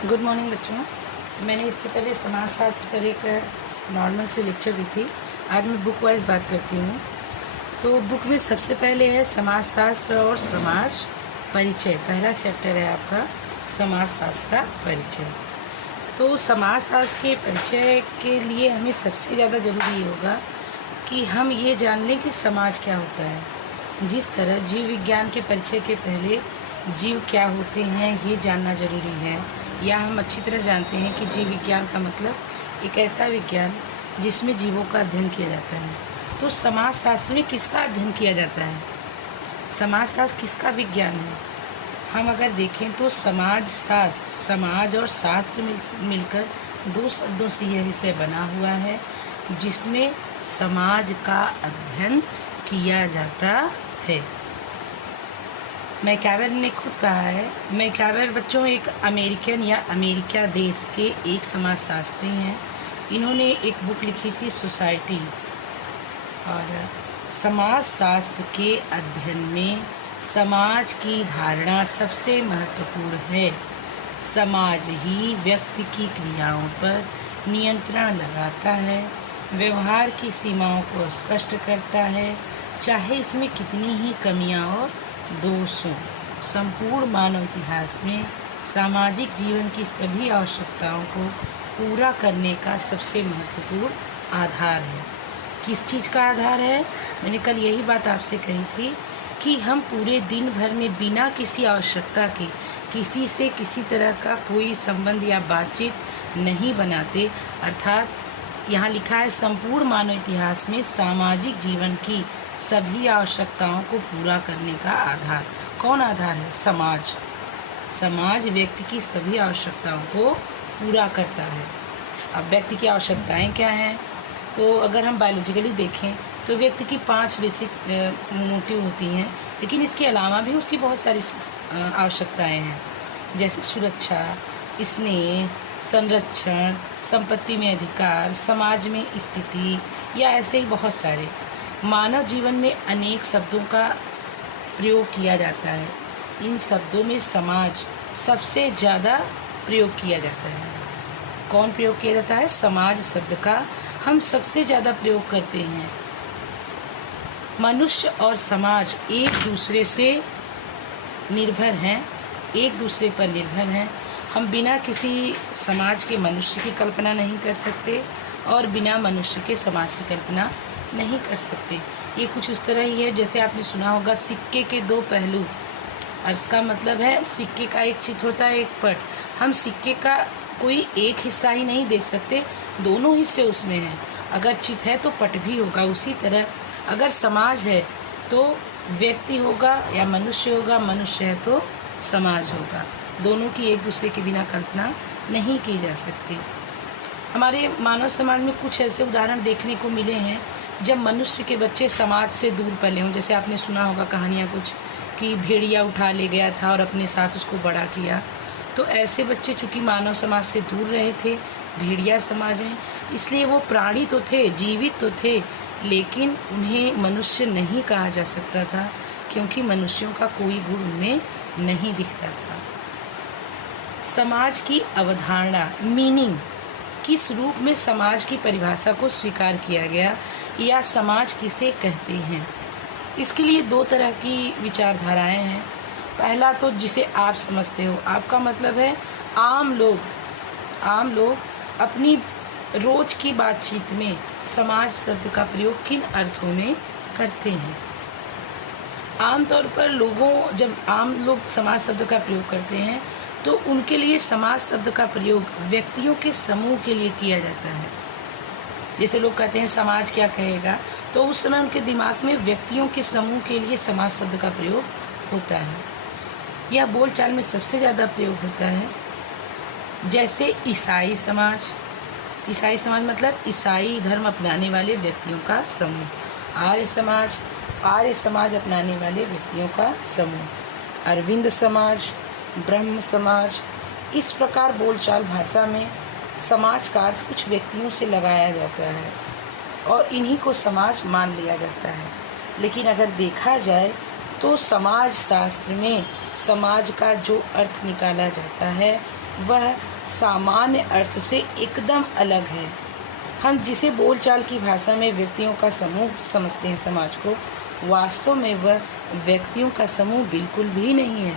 Good morning बच्चों। मैंने इसके पहले समाजशास्त्र पर एक नॉर्मल से लेक्चर दी थी। आज मैं बुक वाइज बात करती हूँ। तो बुक में सबसे पहले है समाजशास्त्र और समाज परिचय। पहला चैप्टर है आपका समाजशास्त्र का परिचय। तो समाजशास्त्र के परिचय के लिए हमें सबसे ज़्यादा ज़रूरी होगा कि हम ये जान लें कि समाज क्या होता है। जिस तरह जीव विज्ञान के परिचय के पहले जीव क्या होते हैं ये जानना ज़रूरी है, या हम अच्छी तरह जानते हैं कि जीव विज्ञान का मतलब एक ऐसा विज्ञान जिसमें जीवों का अध्ययन किया जाता है। तो समाजशास्त्र में किसका अध्ययन किया जाता है? समाजशास्त्र किसका विज्ञान है? हम अगर देखें तो समाज शास्त्र, समाज और शास्त्र मिलकर दो शब्दों से यह विषय बना हुआ है जिसमें समाज का अध्ययन किया जाता है। मैकैवर ने खुद कहा है। मैकैवर बच्चों एक अमेरिकन या अमेरिका देश के एक समाजशास्त्री हैं। इन्होंने एक बुक लिखी थी सोसाइटी। और समाजशास्त्र के अध्ययन में समाज की धारणा सबसे महत्वपूर्ण है। समाज ही व्यक्ति की क्रियाओं पर नियंत्रण लगाता है, व्यवहार की सीमाओं को स्पष्ट करता है, चाहे इसमें कितनी ही कमियां और दोष हों। संपूर्ण मानव इतिहास में सामाजिक जीवन की सभी आवश्यकताओं को पूरा करने का सबसे महत्वपूर्ण आधार है। किस चीज़ का आधार है? मैंने कल यही बात आपसे कही थी कि हम पूरे दिन भर में बिना किसी आवश्यकता के किसी से किसी तरह का कोई संबंध या बातचीत नहीं बनाते। अर्थात यहाँ लिखा है संपूर्ण मानव इतिहास में सामाजिक जीवन की सभी आवश्यकताओं को पूरा करने का आधार। कौन आधार है? समाज। समाज व्यक्ति की सभी आवश्यकताओं को पूरा करता है। अब व्यक्ति की आवश्यकताएं क्या हैं? तो अगर हम बायोलॉजिकली देखें तो व्यक्ति की 5 बेसिक मोटिव होती हैं, लेकिन इसके अलावा भी उसकी बहुत सारी आवश्यकताएं हैं, जैसे सुरक्षा, स्नेह, संरक्षण, संपत्ति में अधिकार, समाज में स्थिति, या ऐसे ही बहुत सारे। मानव जीवन में अनेक शब्दों का प्रयोग किया जाता है। इन शब्दों में समाज सबसे ज़्यादा प्रयोग किया जाता है। कौन प्रयोग किया जाता है? समाज शब्द का हम सबसे ज़्यादा प्रयोग करते हैं। मनुष्य और समाज एक दूसरे से निर्भर हैं, एक दूसरे पर निर्भर हैं। हम बिना किसी समाज के मनुष्य की कल्पना नहीं कर सकते और बिना मनुष्य के समाज की कल्पना नहीं कर सकते। ये कुछ उस तरह ही है जैसे आपने सुना होगा सिक्के के 2 पहलू। और इसका मतलब है सिक्के का एक चित होता है, एक पट। हम सिक्के का कोई एक हिस्सा ही नहीं देख सकते, दोनों हिस्से उसमें हैं। अगर चित है तो पट भी होगा। उसी तरह अगर समाज है तो व्यक्ति होगा या मनुष्य होगा, मनुष्य है तो समाज होगा। दोनों की एक दूसरे के बिना कल्पना नहीं की जा सकती। हमारे मानव समाज में कुछ ऐसे उदाहरण देखने को मिले हैं जब मनुष्य के बच्चे समाज से दूर पले हों। जैसे आपने सुना होगा कहानियाँ कुछ कि भेड़िया उठा ले गया था और अपने साथ उसको बड़ा किया। तो ऐसे बच्चे चूँकि मानव समाज से दूर रहे थे, भेड़िया समाज में, इसलिए वो प्राणी तो थे, जीवित तो थे, लेकिन उन्हें मनुष्य नहीं कहा जा सकता था क्योंकि मनुष्यों का कोई गुण उनमें नहीं दिखता था। समाज की अवधारणा, मीनिंग, किस रूप में समाज की परिभाषा को स्वीकार किया गया या समाज किसे कहते हैं? इसके लिए 2 तरह की विचारधाराएं हैं। पहला तो जिसे आप समझते हो, आपका मतलब है आम लोग अपनी रोज की बातचीत में समाज शब्द का प्रयोग किन अर्थों में करते हैं। आमतौर पर जब आम लोग समाज शब्द का प्रयोग करते हैं तो उनके लिए समाज शब्द का प्रयोग व्यक्तियों के समूह के लिए किया जाता है। जैसे लोग कहते हैं समाज क्या कहेगा, तो उस समय उनके दिमाग में व्यक्तियों के समूह के लिए समाज शब्द का प्रयोग होता है। यह बोलचाल में सबसे ज़्यादा प्रयोग होता है। जैसे ईसाई समाज मतलब ईसाई धर्म अपनाने वाले व्यक्तियों का समूह। आर्य समाज अपनाने वाले व्यक्तियों का समूह। अरविंद समाज, ब्रह्म समाज। इस प्रकार बोलचाल भाषा में समाज का अर्थ कुछ व्यक्तियों से लगाया जाता है और इन्हीं को समाज मान लिया जाता है। लेकिन अगर देखा जाए तो समाज शास्त्र में समाज का जो अर्थ निकाला जाता है वह सामान्य अर्थ से एकदम अलग है। हम जिसे बोलचाल की भाषा में व्यक्तियों का समूह समझते हैं समाज को, वास्तव में वह व्यक्तियों का समूह बिल्कुल भी नहीं है।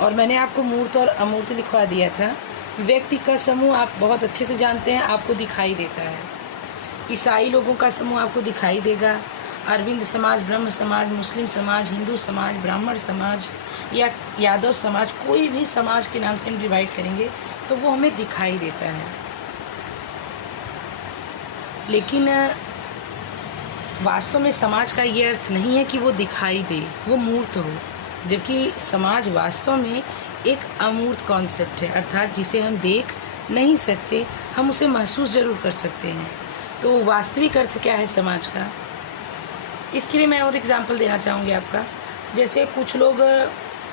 और मैंने आपको मूर्त और अमूर्त लिखवा दिया था। व्यक्ति का समूह आप बहुत अच्छे से जानते हैं, आपको दिखाई देता है। ईसाई लोगों का समूह आपको दिखाई देगा। अरविंद समाज, ब्रह्म समाज, मुस्लिम समाज, हिंदू समाज, ब्राह्मण समाज या यादव समाज, कोई भी समाज के नाम से हम डिवाइड करेंगे तो वो हमें दिखाई देता है। लेकिन वास्तव में समाज का ये अर्थ नहीं है कि वो दिखाई दे, वो मूर्त हो। जबकि समाज वास्तव में एक अमूर्त कॉन्सेप्ट है, अर्थात जिसे हम देख नहीं सकते, हम उसे महसूस ज़रूर कर सकते हैं। तो वास्तविक अर्थ क्या है समाज का? इसके लिए मैं और एग्जांपल देना चाहूँगी आपका। जैसे कुछ लोग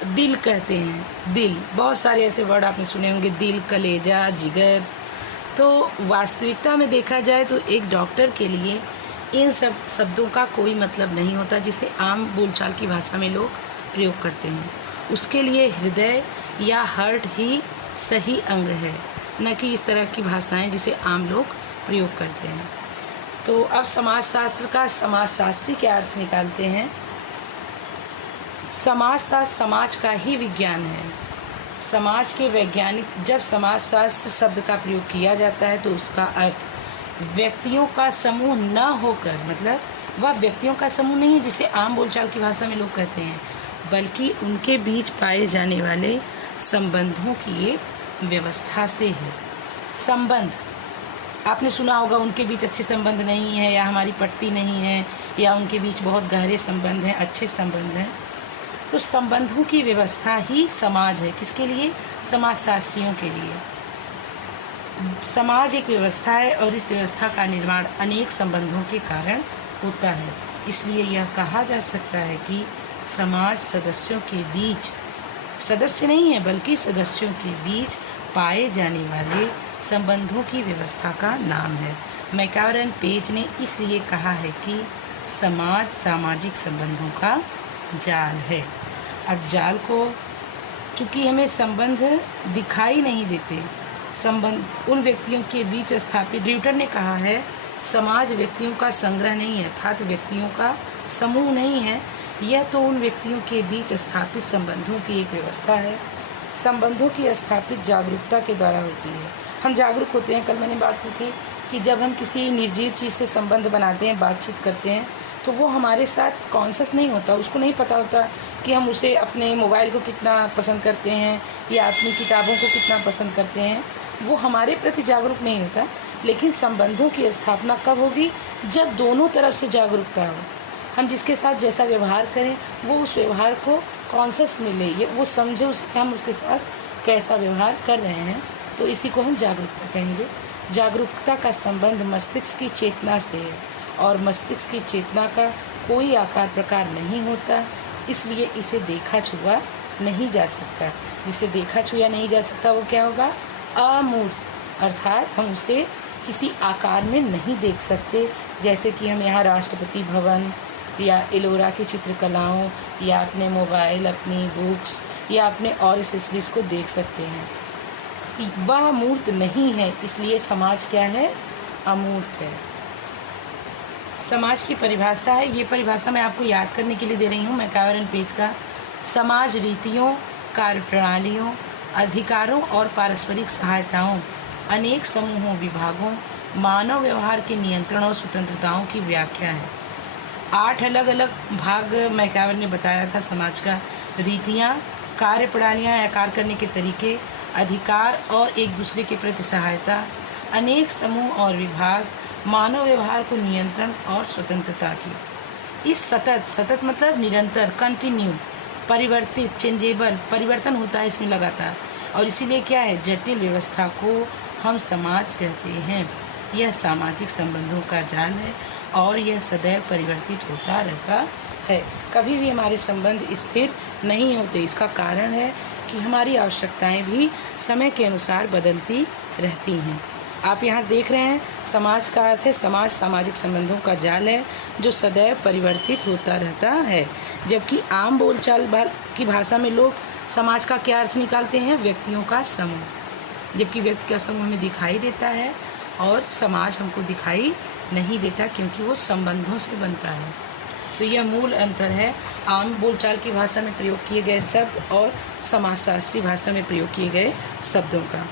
दिल कहते हैं, दिल, बहुत सारे ऐसे वर्ड आपने सुने होंगे, दिल, कलेजा, जिगर। तो वास्तविकता में देखा जाए तो एक डॉक्टर के लिए इन सब शब्दों का कोई मतलब नहीं होता जिसे आम बोलचाल की भाषा में लोग प्रयोग करते हैं। उसके लिए हृदय या हार्ट ही सही अंग है, न कि इस तरह की भाषाएं जिसे आम लोग प्रयोग करते हैं। तो अब समाजशास्त्र का समाजशास्त्री क्या अर्थ निकालते हैं। समाजशास्त्र समाज का ही विज्ञान है। समाज के वैज्ञानिक, जब समाजशास्त्र शब्द का प्रयोग किया जाता है तो उसका अर्थ व्यक्तियों का समूह न होकर, मतलब वह व्यक्तियों का समूह नहीं है जिसे आम बोलचाल की भाषा में लोग कहते हैं, बल्कि उनके बीच पाए जाने वाले संबंधों की एक व्यवस्था से है। संबंध, आपने सुना होगा उनके बीच अच्छे संबंध नहीं है, या हमारी पटती नहीं है, या उनके बीच बहुत गहरे संबंध हैं, अच्छे संबंध हैं। तो संबंधों की व्यवस्था ही समाज है। किसके लिए? समाजशास्त्रियों के लिए। समाज एक व्यवस्था है और इस व्यवस्था का निर्माण अनेक संबंधों के कारण होता है। इसलिए यह कहा जा सकता है कि समाज सदस्यों के बीच, सदस्य नहीं है बल्कि सदस्यों के बीच पाए जाने वाले संबंधों की व्यवस्था का नाम है। मैकावरन पेज ने इसलिए कहा है कि समाज सामाजिक संबंधों का जाल है। अब जाल को, चूँकि हमें संबंध दिखाई नहीं देते, संबंध उन व्यक्तियों के बीच स्थापित, ड्यूटर ने कहा है समाज व्यक्तियों का संग्रह नहीं है, अर्थात व्यक्तियों का समूह नहीं है, यह तो उन व्यक्तियों के बीच स्थापित संबंधों की एक व्यवस्था है। संबंधों की स्थापित जागरूकता के द्वारा होती है। हम जागरूक होते हैं, कल मैंने बात की थी कि जब हम किसी निर्जीव चीज़ से संबंध बनाते हैं, बातचीत करते हैं, तो वो हमारे साथ कॉन्शियस नहीं होता, उसको नहीं पता होता कि हम उसे अपने मोबाइल को कितना पसंद करते हैं या अपनी किताबों को कितना पसंद करते हैं, वो हमारे प्रति जागरूक नहीं होता। लेकिन संबंधों की स्थापना कब होगी? जब दोनों तरफ से जागरूकता हो। हम जिसके साथ जैसा व्यवहार करें वो उस व्यवहार को कॉन्शियस मिले, ये वो समझे उसके हम उसके साथ कैसा व्यवहार कर रहे हैं, तो इसी को हम जागरूकता कहेंगे। जागरूकता का संबंध मस्तिष्क की चेतना से है और मस्तिष्क की चेतना का कोई आकार प्रकार नहीं होता, इसलिए इसे देखा छुआ नहीं जा सकता। जिसे देखा छुआ नहीं जा सकता वो क्या होगा? अमूर्त, अर्थात हम उसे किसी आकार में नहीं देख सकते। जैसे कि हम यहाँ राष्ट्रपति भवन या एलोरा की चित्रकलाओं या अपने मोबाइल, अपनी बुक्स या अपने और एक्सेसरीज को देख सकते हैं। वह मूर्त नहीं है, इसलिए समाज क्या है? अमूर्त है। समाज की परिभाषा है, ये परिभाषा मैं आपको याद करने के लिए दे रही हूँ मैकावरन पेज का। समाज रीतियों, कार्यप्रणालियों, अधिकारों और पारस्परिक सहायताओं, अनेक समूहों, विभागों, मानव व्यवहार के नियंत्रण और स्वतंत्रताओं की व्याख्या है। 8 अलग अलग भाग मैकावरन ने बताया था समाज का। रीतियाँ, कार्यप्रणालियाँ या कार्य करने के तरीके, अधिकार और एक दूसरे के प्रति सहायता, अनेक समूह और विभाग, मानव व्यवहार को नियंत्रण और स्वतंत्रता की। इस सतत मतलब निरंतर, कंटिन्यू, परिवर्तित, चेंजेबल, परिवर्तन होता है इसमें लगातार, और इसीलिए क्या है? जटिल व्यवस्था को हम समाज कहते हैं। यह सामाजिक संबंधों का जाल है और यह सदैव परिवर्तित होता रहता है। कभी भी हमारे संबंध स्थिर नहीं होते। इसका कारण है कि हमारी आवश्यकताएं भी समय के अनुसार बदलती रहती हैं। आप यहाँ देख रहे हैं समाज का अर्थ है, समाज सामाजिक संबंधों का जाल है जो सदैव परिवर्तित होता रहता है। जबकि आम बोलचाल की भाषा में लोग समाज का क्या अर्थ निकालते हैं? व्यक्तियों का समूह। जबकि व्यक्ति का समूह हमें दिखाई देता है और समाज हमको दिखाई नहीं देता, क्योंकि वो संबंधों से बनता है। तो यह मूल अंतर है आम बोलचाल की भाषा में प्रयोग किए गए शब्द और समाजशास्त्री भाषा में प्रयोग किए गए शब्दों का।